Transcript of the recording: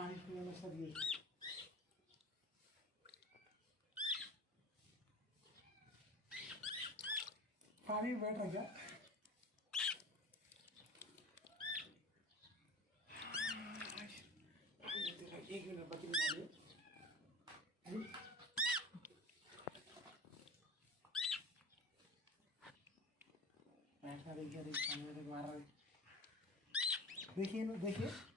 पानी पीने सब ये पानी बैठ गया। एक मिनट बची बना ऐसा देखिए, देखिए ना, देखिए